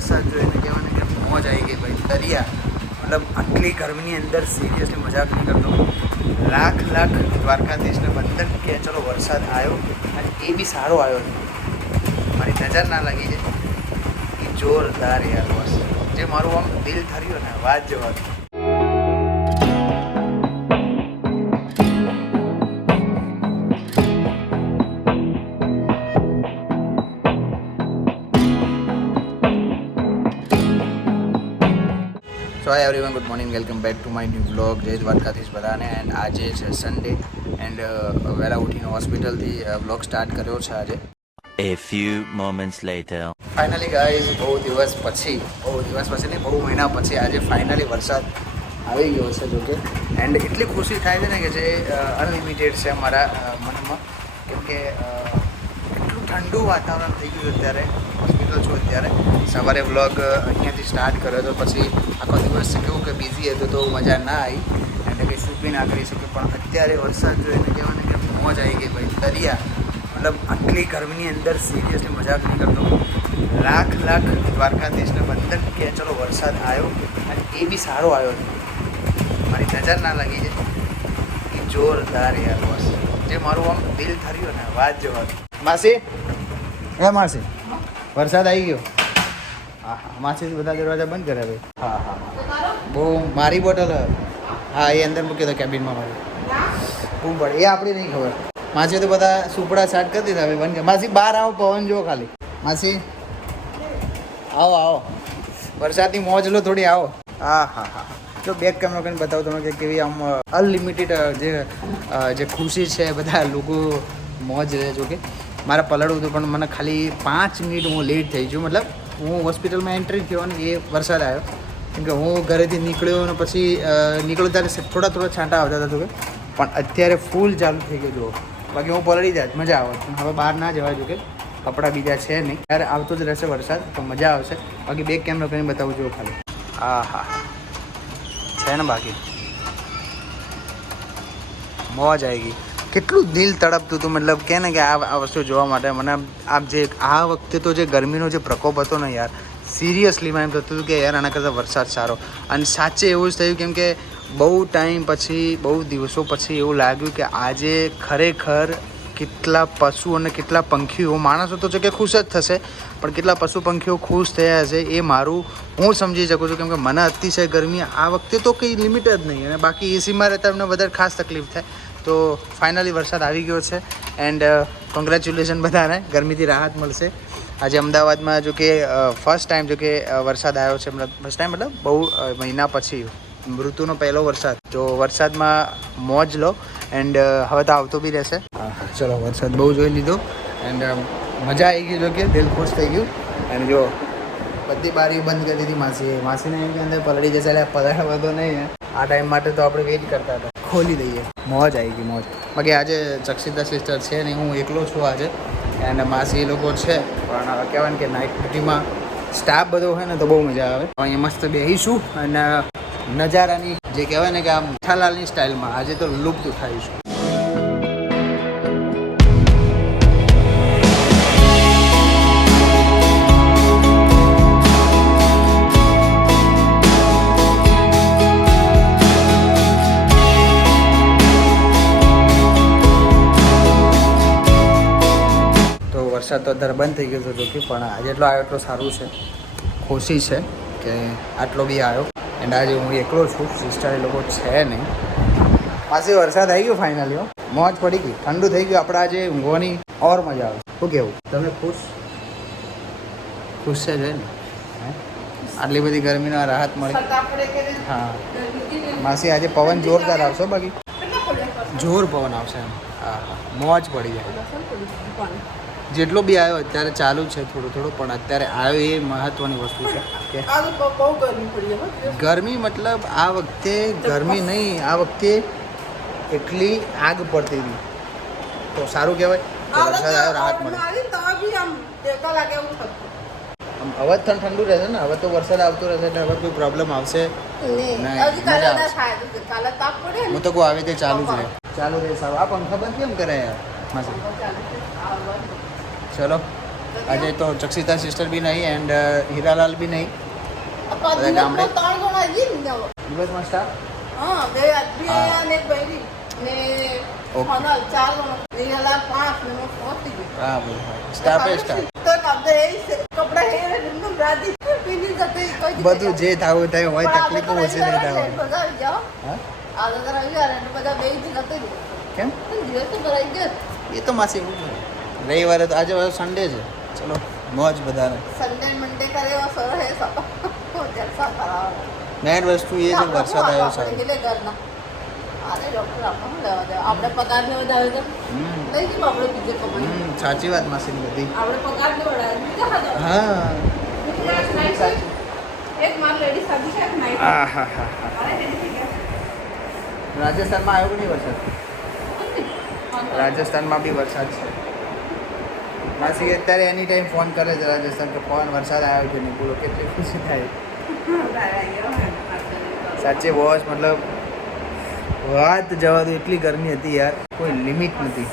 વરસાદ જોઈને કહેવાને કે મોજ આવી ગઈ ભાઈ. દરિયા મતલબ આટલી ગરમીની અંદર સિરિયસલી મજાક નહીં કરતો. લાખ લાખ દ્વારકાધીશને વંદન કે ચલો વરસાદ આવ્યો અને એ બી સારો આવ્યો છે. મારી નજર ના લાગી છે એ જોરદાર યાર બસ. જે મારું આમ દિલ થર્યું ને વાત જવા. So hi everyone, good morning, welcome back to my new blog. જય દ્વારકાધીશ બધાને. એન્ડ આજે છે સન્ડે એન્ડ વહેલા ઉઠીને હોસ્પિટલથી બ્લોગ સ્ટાર્ટ કર્યો છે આજે. A few moments later. Finally guys બહુ દિવસ પછી નહીં, બહુ મહિના પછી આજે ફાઇનલી વરસાદ આવી ગયો છે. જોકે એન્ડ એટલી ખુશી થાય છે ને કે જે અનલિમિટેડ છે મારા મનમાં. કેમ કે એટલું ઠંડુ વાતાવરણ થઈ ગયું અત્યારે. હોસ્પિટલ છું અત્યારે. સવારે વ્લોગ અહીંયાથી સ્ટાર્ટ કર્યો તો પછી આખો દિવસ કેવું કે બિઝી હતું તો મજા ના આવી એટલે કંઈ શૂટ બી ના કરી શક્યું. પણ અત્યારે વરસાદ જોઈને કહેવાને કે મોજ આવી ગઈ ભાઈ. દરિયા મતલબ આટલી ગરમીની અંદર સિરિયસલી મજાક નહીં કરતો. લાખ લાખ દ્વારકાધીશને વંદન કે ચલો વરસાદ આવ્યો અને એ બી સારો આવ્યો છે. મારી નજર ના લાગી છે એ જોરદાર યાર બસ. જે મારું આમ દિલ થર્યું ને વાત જવા. માસી માસી વરસાદ આવી ગયો. હા હા માસી બધા દરવાજા બંધ કરે ભાઈ. હા હા બહુ મારી બોટલ હા એ અંદર મૂકી દો કેબિનમાં મારી. બહુ પડે એ આપણી નહીં ખબર. માસી તો બધા સુપડા સ્ટાર્ટ કરી દીધા હવે બંધ કરે. માસી બહાર આવો, પવન જુઓ ખાલી. માસી આવો આવો, વરસાદની મોજ લો થોડી, આવો. હા હા હા જો બેક કેમેરા કરીને બતાવો તમે કે કેવી આમ અનલિમિટેડ જે ખુશી છે બધા લોકો મોજ રહે. જો કે મારે પલળવું હતું પણ મને ખાલી 5 મિનિટ હું લેટ થઈ ગયું. મતલબ હું હોસ્પિટલમાં એન્ટ્રી થયો અને એ વરસાદ આવ્યો. કેમ કે હું ઘરેથી નીકળ્યો અને પછી નીકળ્યો ત્યારે થોડા છાંટા આવતા હતા. તો પણ અત્યારે ફૂલ ચાલુ થઈ ગયો જુઓ. બાકી હું પલળી જાય મજા આવે. પણ હવે બહાર ના જવાય. જો કે કપડાં બીજા છે નહીં. ત્યારે આવતો જ રહેશે વરસાદ તો મજા આવશે. બાકી બેક કેમેરા કરીને બતાવું છું ખાલી. હા હા છે ને બાકી મોજ આવી ગઈ. કેટલું દિલ તડપતું હતું. મતલબ કે ને કે આ વસ્તુ જોવા માટે મને આપ જે આ વખતે તો જે ગરમીનો જે પ્રકોપ હતો ને યાર, સિરિયસલીમાં એમ થતું હતું કે યાર આના કરતાં વરસાદ સારો. અને સાચે એવું જ થયું. કેમ કે બહુ ટાઈમ પછી, બહુ દિવસો પછી એવું લાગ્યું કે આજે ખરેખર કેટલા પશુ અને કેટલા પંખીઓ, માણસો તો છે કે ખુશ જ થશે પણ કેટલા પશુ પંખીઓ ખુશ થયા હશે એ મારું હું સમજી શકું છું. કેમ કે મને અતિશય ગરમી આ વખતે તો કંઈ લિમિટ જ નહીં. અને બાકી એસીમાં રહેતા અમને વધારે ખાસ તકલીફ થાય. તો ફાઇનલી વરસાદ આવી ગયો છે એન્ડ કોંગ્રેચ્યુલેશન બધાને. ગરમીથી રાહત મળશે. આજે અમદાવાદમાં જો કે ફર્સ્ટ ટાઈમ જો કે વરસાદ આવ્યો છે. ફર્સ્ટ ટાઈમ મતલબ બહુ મહિના પછી ઋતુનો પહેલો વરસાદ. તો વરસાદમાં મોજ લો એન્ડ હવે તો આવતો બી રહેશે. ચલો વરસાદ બહુ જોઈ લીધો એન્ડ મજા આવી ગઈ. જો કે દિલ ખુશ થઈ ગયું. અને જો બધી બારી બંધ કરી દીધી માસીને એમ કે અંદર પલળી જશે. એટલે પલળ બધો નહીં. આ ટાઈમ માટે તો આપણે વેઇટ કરતા હતા. ખોલી દઈએ. મોજ આવી ગઈ મોજ. બાકી આજે ચક્ષિતા સિસ્ટર છે નહીં, હું એકલો છું આજે. એન્ડ માસી એ લોકો છે પણ કહેવાય ને કે નાઇટ ડ્યુટીમાં સ્ટાફ બધો હોય ને તો બહુ મજા આવે. અહીંયા મસ્ત બેસીશું અને નજારાની જે કહેવાય ને કે આમ મીઠાલાલની સ્ટાઇલમાં આજે તો લુપ્ત ઉઠાવીશું. વરસાદ તો અત્યારે બંધ થઈ ગયો હતો જોકે, પણ આજે એટલો આવ્યો એટલો સારું છે. ખુશી છે કે આટલો બી આવ્યો. એન્ડ આજે હું એકલો છું, સિસ્ટર એ લોકો છે નહીં. પાછી વરસાદ આવી ગયો ફાઇનલી. મોજ પડી ગઈ, ઠંડુ થઈ ગયું. આપણે આજે ઊંઘવાની ઓર મજા આવે. શું કહેવું તમે? ખુશ છે ને? આટલી બધી ગરમીનો રાહત મળી. હા માસી આજે પવન જોરદાર આવશે. બાકી જોર પવન આવશે એમ. હા હા મોજ પડી જાય. જેટલો બી આવ્યો અત્યારે ચાલુ છે થોડું પણ અત્યારે આવ્યો એ મહત્ત્વની વસ્તુ છે. ગરમી મતલબ આ વખતે ગરમી નહીં, આ વખતે એટલી આગ પડતી હતી તો સારું કહેવાય કે વરસાદ આવ્યો, રાહત મળે. હવે ઠંડુ રહેશે ને. હવે તો વરસાદ આવતો રહેશે એટલે હવે કોઈ પ્રોબ્લેમ આવશે નહીં. હું તો કોઈ આવી રીતે ચાલુ જ રહે. ચાલુ રહે સારું. આ પંખા બંધ કેમ કરે યાર માસી? ચલો આજે તો ચક્ષિતા સિસ્ટર બી નહીં એન્ડ હીરાલાલ બી નહીં. બધા ગામડે દિવસમાં સ્ટાફ. હા બધું સ્ટાફ એ સ્ટાફ. બધું જે થવું થાય હોય તકલીફો ઓછી નહીં થવાની. કેમ એ તો માસી એવું છે. રવિવારે તો આજે સન્ડે છે. ચલો મોજ બધાને. મેન વસ્તુ એ છે વરસાદ આવ્યો સારો. સાચી વાત માસીની બધી. હા હા હા. રાજસ્થાનમાં આવ્યો કે નહીં વરસાદ? રાજસ્થાનમાં બી વરસાદ છે. માસી અત્યારે એની ટાઈમ ફોન કરે છે રાજસ્થાન કે ફોન વરસાદ આવ્યો કે નહીં. બોલો કેટલી ખુશી થાય. સાચે વોચ મતલબ વાત જવા દો એટલી ગરમી હતી યાર, કોઈ લિમિટ નથી.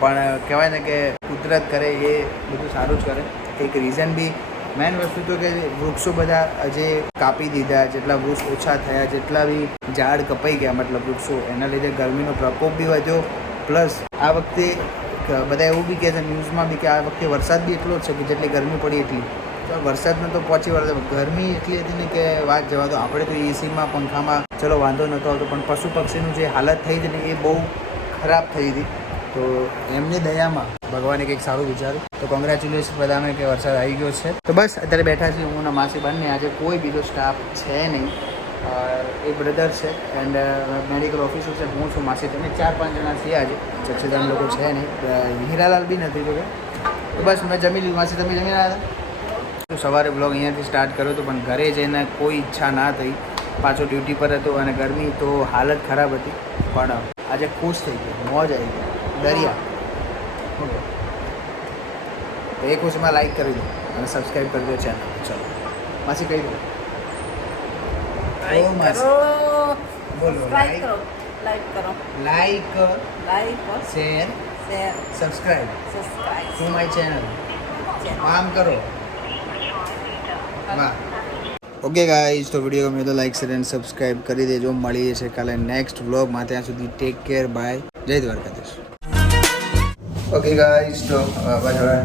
પણ કહેવાય ને કે કુદરત કરે એ બધું સારું જ કરે. એક રીઝન બી મેન વસ્તુ તો કે વૃક્ષો બધા જે કાપી દીધા, જેટલા વૃક્ષ ઓછા થયા, જેટલા બી ઝાડ કપાઈ ગયા મતલબ વૃક્ષો, એના લીધે ગરમીનો પ્રકોપ બી વધ્યો. પ્લસ આ વખતે બધા એવું બી કહે છે ન્યૂઝમાં બી કે આ વખતે વરસાદ બી એટલો જ છે કે જેટલી ગરમી પડી એટલી. તો વરસાદનો તો પહોંચી વળે ગરમી એટલી હતી ને કે વાત જવા દો. આપણે તો એસીમાં પંખામાં ચલો વાંધો નહોતો આવતો, પણ પશુ પક્ષીનું જે હાલત થઈ હતી ને એ બહુ ખરાબ થઈ હતી. તો એમની દયામાં ભગવાને કંઈક સારું વિચાર્યું. તો કોંગ્રેચ્યુલેશન બધાને કે વરસાદ આવી ગયો છે. તો બસ અત્યારે બેઠા છીએ હું અને માસી બંને. આજે કોઈ બીજો સ્ટાફ છે નહીં. એ બ્રધર છે એન્ડ મેડિકલ ઓફિસર છે, હું છું, માસી. તમે 4-5 જણા છીએ આજે. ચક્ષુદાન લોકો છે નહીં. હીરાલાલ બી નથી તો કે. તો બસ મેં જમી લીધું. માસી તમે જમી રહ્યા હતા? તો સવારે બ્લોગ અહીંયાથી સ્ટાર્ટ કર્યો હતો, પણ ઘરે જઈને કોઈ ઈચ્છા ના થઈ. પાછો ડ્યુટી પર હતો અને ગરમી તો હાલત ખરાબ હતી. પણ આજે ખુશ થઈ ગયો, મોજ આવી ગઈ. દરિયા ઓકે. તો એ ખુશીમાં લાઈક કરી દો અને સબસ્ક્રાઈબ કરી દો ચેનલ. ચલો માસી કહી દો. બોલો like share subscribe to my channel. આમ કરો. વાહ. ઓકે ગાઈઝ, તો વિડીયો ગમે તો લાઈક શેર એન્ડ સબસ્ક્રાઈબ કરી દેજો. મળીએ છીએ કાલે નેક્સ્ટ વ્લોગમાં. ત્યાં સુધી ટેક કેર, બાય, જય દ્વારકાધીશ. ઓકે ગાઈઝ, તો બાય.